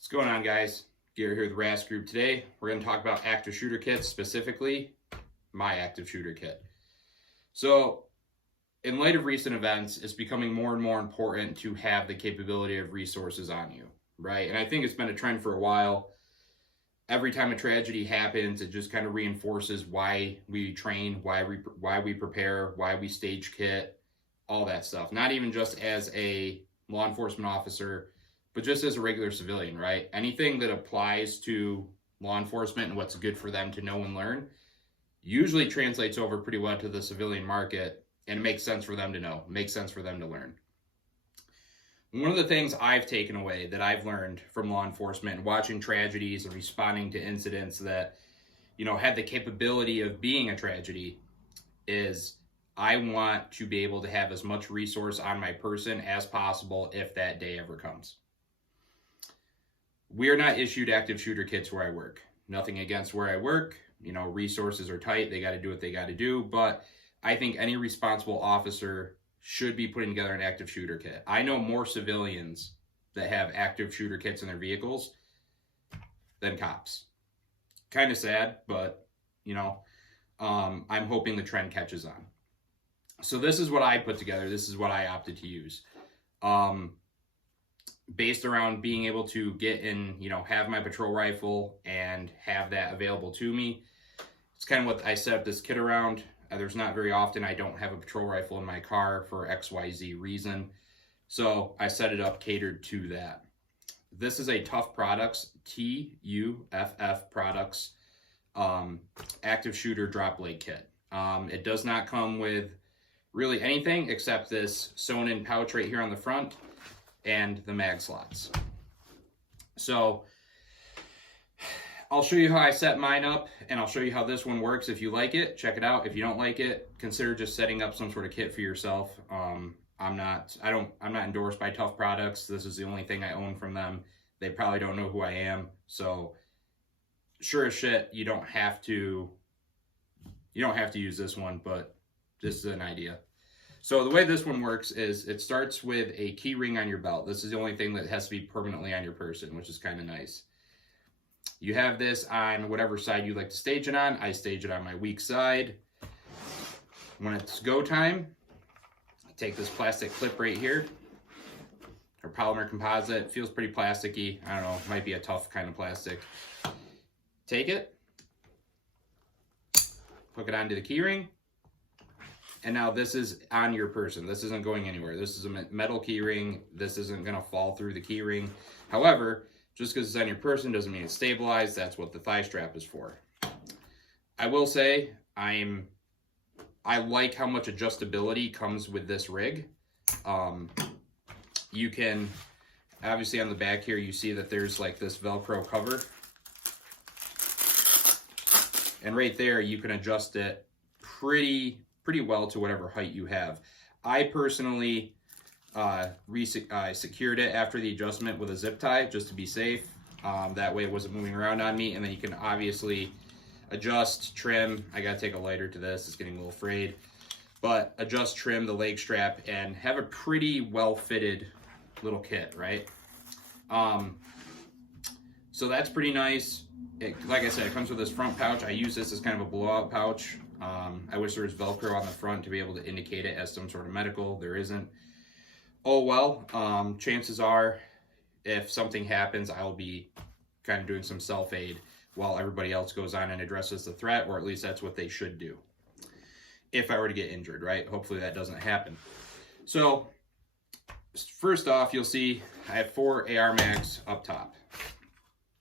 What's going on, guys? Gary here with the RAS Group. Today, we're going to talk about active shooter kits, specifically my active shooter kit. So, in light of recent events, it's becoming more and more important to have the capability of resources on you, right? And I think it's been a trend for a while. Every time a tragedy happens, it just kind of reinforces why we train, why we prepare, why we stage kit, all that stuff. Not even just as a law enforcement officer, but just as a regular civilian, right? Anything that applies to law enforcement and what's good for them to know and learn usually translates over pretty well to the civilian market, and it makes sense for them to know, makes sense for them to learn. One of the things I've taken away that I've learned from law enforcement and watching tragedies and responding to incidents that, had the capability of being a tragedy is I want to be able to have as much resource on my person as possible if that day ever comes. We are not issued active shooter kits where I work. Nothing against where I work. Resources are tight. They got to do what they got to do. But I think any responsible officer should be putting together an active shooter kit. I know more civilians that have active shooter kits in their vehicles than cops. Kind of sad, but, I'm hoping the trend catches on. So this is what I put together. This is what I opted to use. Based around being able to get in, have my patrol rifle and have that available to me. It's kind of what I set up this kit around. There's not very often I don't have a patrol rifle in my car for XYZ reason. So I set it up catered to that. This is a Tuff Products, Tuff Products, active shooter drop blade kit. It does not come with really anything except this sewn in pouch right here on the front and the mag slots. So I'll show you how I set mine up, and I'll show you how this one works. If you like it, check it out. If you don't like it, consider just setting up some sort of kit for yourself. I'm not endorsed by Tuff Products. This is the only thing I own from them. They probably don't know who I am. So sure as shit, you don't have to use this one, but this is an idea. So the way this one works is it starts with a key ring on your belt. This is the only thing that has to be permanently on your person, which is kind of nice. You have this on whatever side you like to stage it on. I stage it on my weak side. When it's go time, I take this plastic clip right here, or polymer composite. It feels pretty plasticky. I don't know, it might be a tough kind of plastic. Take it, hook it onto the key ring. And now this is on your person. This isn't going anywhere. This is a metal key ring. This isn't going to fall through the key ring. However, just because it's on your person doesn't mean it's stabilized. That's what the thigh strap is for. I will say I like how much adjustability comes with this rig. You can, obviously on the back here, you see that there's like this Velcro cover. And right there, you can adjust it pretty well to whatever height you have. I personally secured it after the adjustment with a zip tie just to be safe. That way it wasn't moving around on me. And then you can obviously adjust, trim. I gotta take a lighter to this, it's getting a little frayed. But adjust, trim the leg strap, and have a pretty well fitted little kit, right? So that's pretty nice. Like I said, it comes with this front pouch. I use this as kind of a blowout pouch. I wish there was Velcro on the front to be able to indicate it as some sort of medical. There isn't. Oh well, chances are if something happens, I'll be kind of doing some self-aid while everybody else goes on and addresses the threat, or at least that's what they should do. If I were to get injured, right? Hopefully that doesn't happen. So first off, you'll see I have 4 AR mags up top,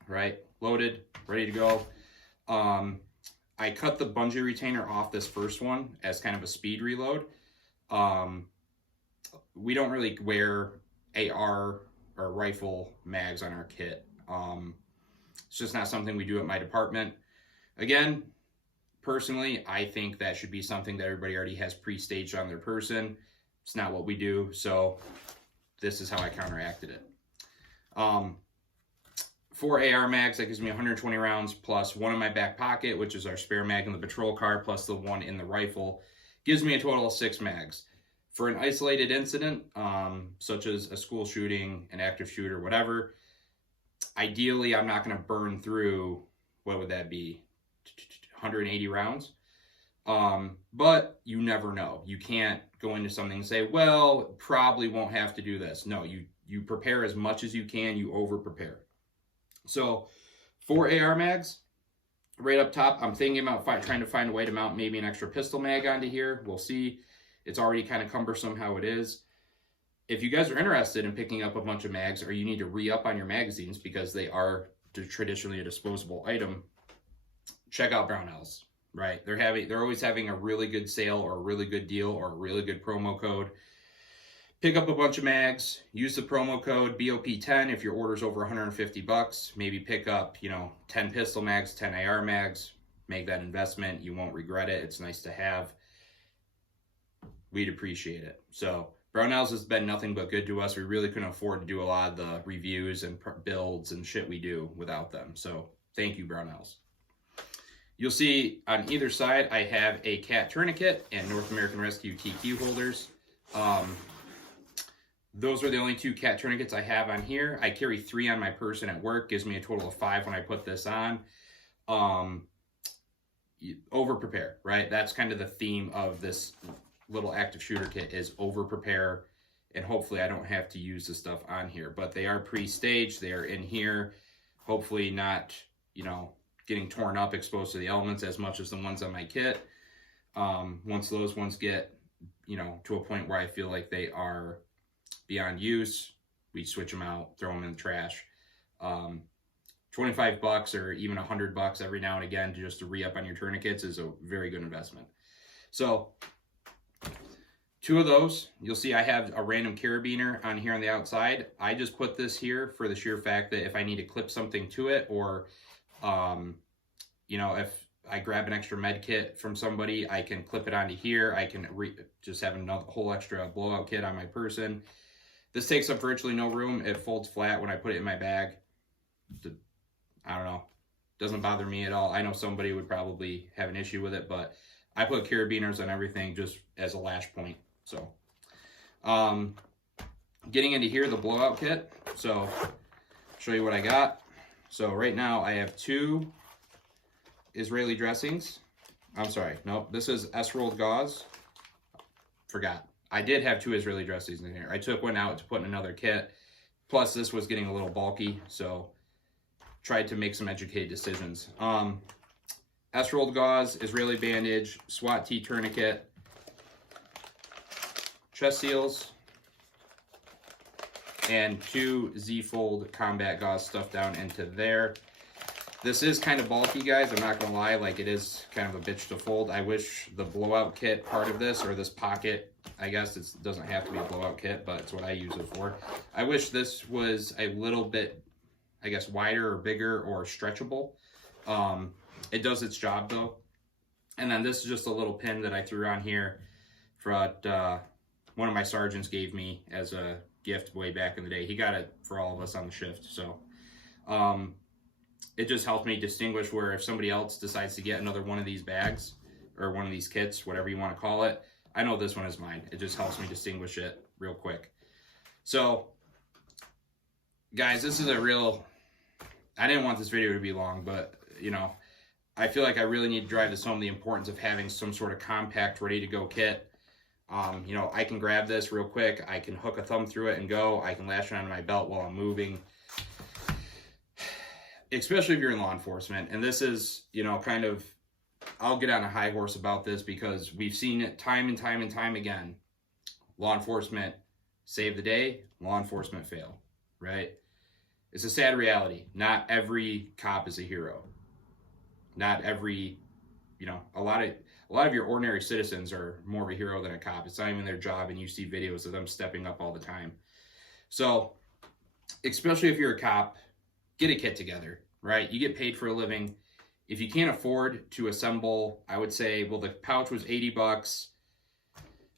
right? Loaded, ready to go. I cut the bungee retainer off this first one as kind of a speed reload. We don't really wear AR or rifle mags on our kit. It's just not something we do at my department. Again, personally, I think that should be something that everybody already has pre-staged on their person. It's not what we do, so this is how I counteracted it. 4 AR mags, that gives me 120 rounds, plus one in my back pocket, which is our spare mag in the patrol car, plus the one in the rifle. Gives me a total of 6 mags. For an isolated incident, such as a school shooting, an active shooter, whatever, Ideally, I'm not going to burn through, what would that be, 180 rounds. But you never know. You can't go into something and say, well, probably won't have to do this. No, you prepare as much as you can. You over prepare. So for AR mags, right up top, I'm thinking about trying to find a way to mount maybe an extra pistol mag onto here. We'll see. It's already kind of cumbersome how it is. If you guys are interested in picking up a bunch of mags, or you need to re-up on your magazines because they are traditionally a disposable item, check out Brownells, right? They're always having a really good sale or a really good deal or a really good promo code. Pick up a bunch of mags, use the promo code BOP10 if your order's over 150 bucks. Maybe pick up, 10 pistol mags, 10 AR mags, make that investment. You won't regret it. It's nice to have. We'd appreciate it. So Brownells has been nothing but good to us. We really couldn't afford to do a lot of the reviews and builds and shit we do without them. So thank you, Brownells. You'll see on either side, I have a cat tourniquet and North American Rescue TQ holders. Those are the only 2 cat tourniquets I have on here. I carry 3 on my person at work. Gives me a total of 5 when I put this on. Over prepare, right? That's kind of the theme of this little active shooter kit, is over prepare, and hopefully I don't have to use the stuff on here, but they are pre-staged. They are in here, hopefully not, getting torn up, exposed to the elements as much as the ones on my kit. Once those ones get, to a point where I feel like they are beyond use, we switch them out, throw them in the trash. 25 bucks or even $100 every now and again to re-up on your tourniquets is a very good investment. So 2 of those, you'll see I have a random carabiner on here on the outside. I just put this here for the sheer fact that if I need to clip something to it, or, if I grab an extra med kit from somebody, I can clip it onto here. I can just have another whole extra blowout kit on my person. This takes up virtually no room. It folds flat when I put it in my bag. I don't know. Doesn't bother me at all. I know somebody would probably have an issue with it, but I put carabiners on everything just as a lash point. So, getting into here, the blowout kit. So, show you what I got. So right now I have 2 Israeli dressings. I'm sorry, nope, this is S-rolled gauze. Forgot. I did have 2 Israeli dressings in here. I took one out to put in another kit. Plus this was getting a little bulky, so tried to make some educated decisions. S-rolled gauze, Israeli bandage, SWAT T tourniquet, chest seals, and 2 Z-fold combat gauze stuffed down into there. This is kind of bulky, guys. I'm not gonna lie, like, it is kind of a bitch to fold. I wish the blowout kit part of this, or this pocket, I guess it doesn't have to be a blowout kit, but it's what I use it for. I wish this was a little bit, I guess, wider or bigger or stretchable. It does its job though. And then this is just a little pin that I threw on here for one of my sergeants gave me as a gift way back in the day. He got it for all of us on the shift. So it just helped me distinguish where if somebody else decides to get another one of these bags or one of these kits, whatever you want to call it, I know this one is mine. It just helps me distinguish it real quick. So guys, this is a real, I didn't want this video to be long, but I feel like I really need to drive this home, the importance of having some sort of compact, ready to go kit. I can grab this real quick. I can hook a thumb through it and go. I can lash it onto my belt while I'm moving. Especially if you're in law enforcement. And this is, kind of, I'll get on a high horse about this because we've seen it time and time and time again. Law enforcement save the day, law enforcement fail, right? It's a sad reality. Not every cop is a hero. Not every, a lot of your ordinary citizens are more of a hero than a cop. It's not even their job, and you see videos of them stepping up all the time. So, especially if you're a cop, get a kit together, right? You get paid for a living. If you can't afford to assemble, I would say, well, the pouch was 80 bucks.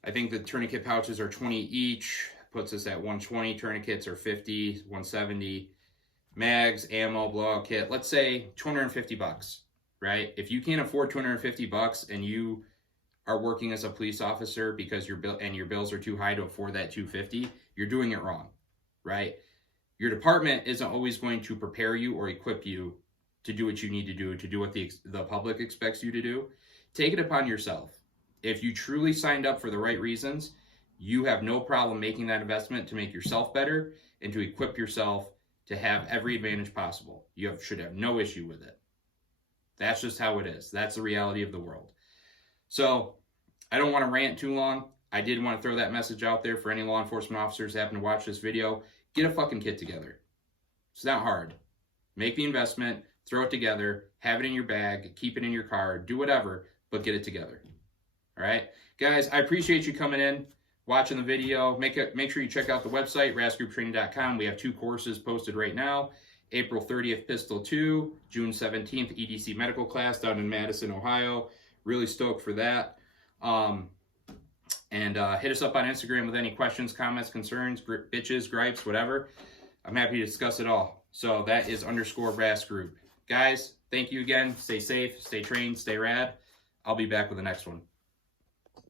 I think the tourniquet pouches are 20 each. Puts us at 120. Tourniquets are 50, 170. Mags, ammo, blowout kit. Let's say 250 bucks, right? If you can't afford 250 bucks and you are working as a police officer because your bills are too high to afford that 250, you're doing it wrong, right? Your department isn't always going to prepare you or equip you to do what you need to do what the public expects you to do. Take it upon yourself. If you truly signed up for the right reasons, you have no problem making that investment to make yourself better and to equip yourself to have every advantage possible. You should have no issue with it. That's just how it is. That's the reality of the world. So I don't want to rant too long. I did want to throw that message out there for any law enforcement officers that happen to watch this video. Get a fucking kit together. It's not hard. Make the investment, throw it together, have it in your bag, keep it in your car, do whatever, but get it together. All right? Guys, I appreciate you coming in, watching the video. Make sure you check out the website, rasgrouptraining.com. We have 2 courses posted right now. April 30th, Pistol 2. June 17th, EDC Medical Class down in Madison, Ohio. Really stoked for that. And hit us up on Instagram with any questions, comments, concerns, bitches, gripes, whatever. I'm happy to discuss it all. So that is _RasGroup. Guys, thank you again. Stay safe, stay trained, stay rad. I'll be back with the next one.